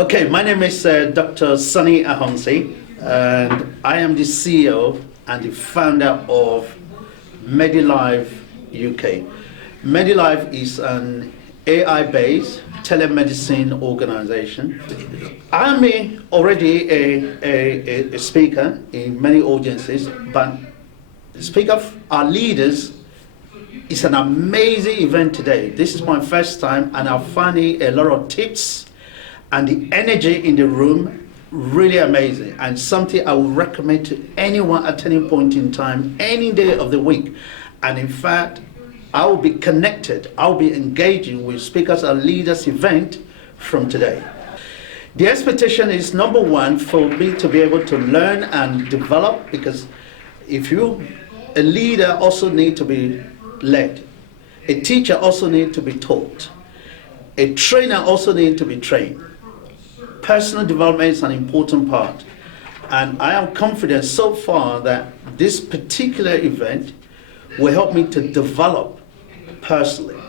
Okay, my name is Dr. Sunny Ahonsi, and I am the CEO and the founder of Medilive UK. Medilive is an AI-based telemedicine organization. I'm already a speaker in many audiences, but Speak of Our Leaders is an amazing event today. This is my first time, and I'm finding a lot of tips and the energy in the room really amazing, and something I would recommend to anyone at any point in time, any day of the week. And in fact, I will be connected, I'll be engaging with Speakers and Leaders event from today. The expectation is, number one, for me to be able to learn and develop, because a leader also need to be led. A teacher also need to be taught. A trainer also need to be trained. Personal development is an important part. And I am confident so far that this particular event will help me to develop personally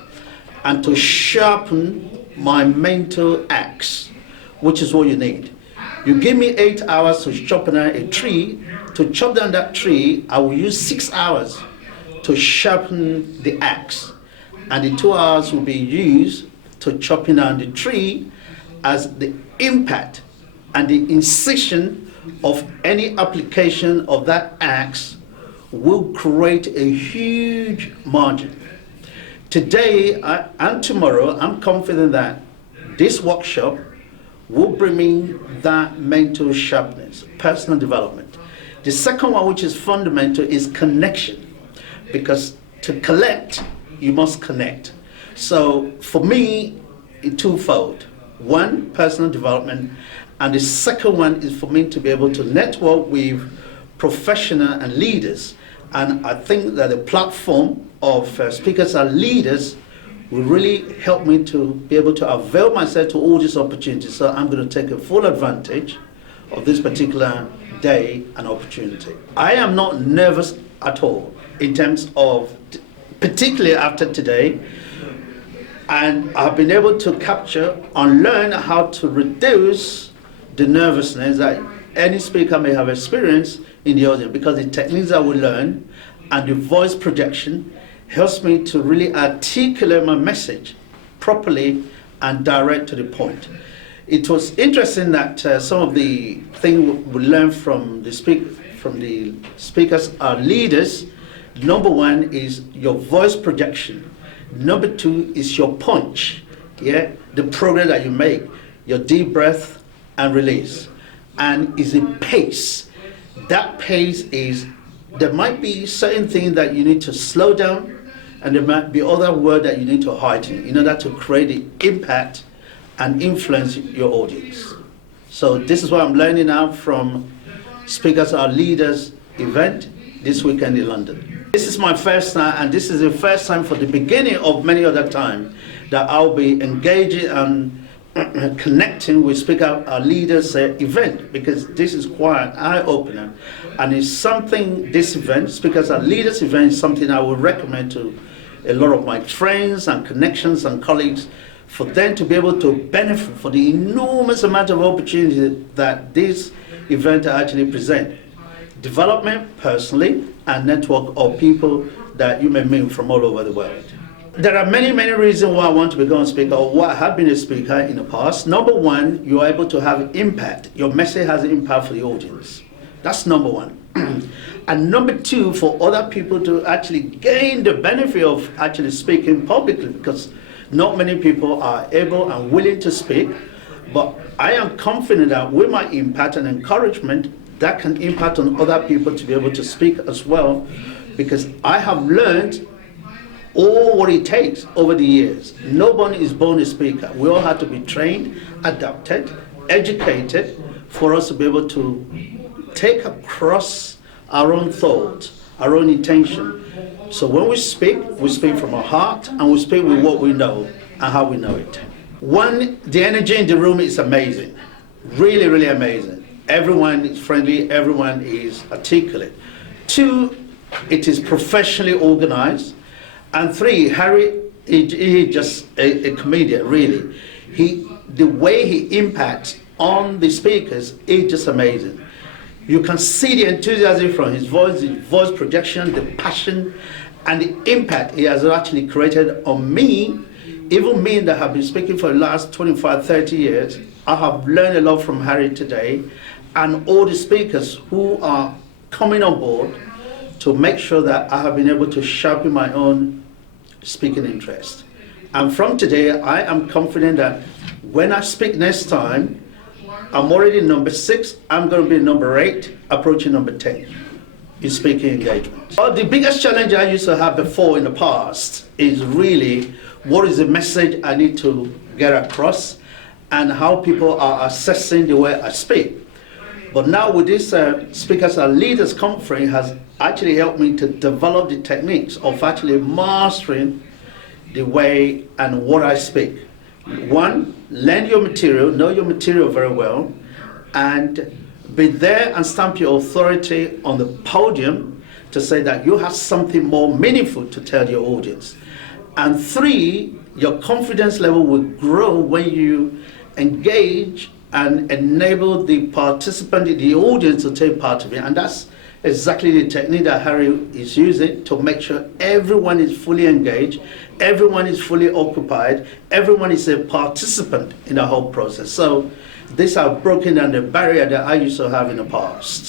and to sharpen my mental axe, which is what you need. You give me 8 hours to chop down a tree. To chop down that tree, I will use 6 hours to sharpen the axe. And the 2 hours will be used to chopping down the tree, as the impact and the incision of any application of that axe will create a huge margin. Today and tomorrow, I'm confident that this workshop will bring me that mental sharpness, personal development. The second one, which is fundamental, is connection, because to collect, you must connect. So for me, it's twofold. One, personal development, and the second one is for me to be able to network with professionals and leaders. And I think that the platform of Speakers and Leaders will really help me to be able to avail myself to all these opportunities. So I'm going to take a full advantage of this particular day and opportunity. I am not nervous at all in terms of, particularly after today, and I've been able to capture and learn how to reduce the nervousness that any speaker may have experienced in the audience, because the techniques that we learn and the voice projection helps me to really articulate my message properly and direct to the point. It was interesting that some of the things we learned from the speakers are leaders. Number one is your voice projection. Number two is your punch, the progress that you make, your deep breath and release. And is a pace. That pace is, there might be certain things that you need to slow down, and there might be other words that you need to heighten in order to create the impact and influence your audience. So this is what I'm learning now from Speakers Are Leaders event this weekend in London. This is my first time, and this is the first time for the beginning of many other time that I'll be engaging and connecting with Speaker Our Leaders event, because this is quite an eye-opener, and it's something, this event, Speakers Our Leaders event, is something I would recommend to a lot of my friends and connections and colleagues, for them to be able to benefit from the enormous amount of opportunity that this event actually presents. Development personally, and network of people that you may meet from all over the world. There are many, many reasons why I want to become a speaker, or why I have been a speaker in the past. Number one, you are able to have impact. Your message has an impact for the audience. That's number one. And number two, for other people to actually gain the benefit of actually speaking publicly, because not many people are able and willing to speak. But I am confident that with my impact and encouragement, that can impact on other people to be able to speak as well, because I have learned all what it takes over the years. Nobody is born a speaker. We all have to be trained, adapted, educated, for us to be able to take across our own thoughts, our own intention. So when we speak from our heart, and we speak with what we know and how we know it. One, the energy in the room is amazing. Really, really amazing. Everyone is friendly, everyone is articulate. Two, it is professionally organized. And three, Harry is just a comedian, really. the way he impacts on the speakers is just amazing. You can see the enthusiasm from his voice projection, the passion, and the impact he has actually created on me. Even me that have been speaking for the last 25, 30 years, I have learned a lot from Harry today, and all the speakers who are coming on board to make sure that I have been able to sharpen my own speaking interest. And from today, I am confident that when I speak next time, I'm already number 6, I'm going to be number 8, approaching number 10 in speaking engagement. Well, the biggest challenge I used to have before in the past is really what is the message I need to get across and how people are assessing the way I speak. But now with this Speakers and Leaders Conference has actually helped me to develop the techniques of actually mastering the way and what I speak. One, learn your material, know your material very well, and be there and stamp your authority on the podium to say that you have something more meaningful to tell your audience. And 3, your confidence level will grow when you engage and enable the participant, the audience, to take part of it. And that's exactly the technique that Harry is using to make sure everyone is fully engaged, everyone is fully occupied, everyone is a participant in the whole process. So these are broken down the barrier that I used to have in the past.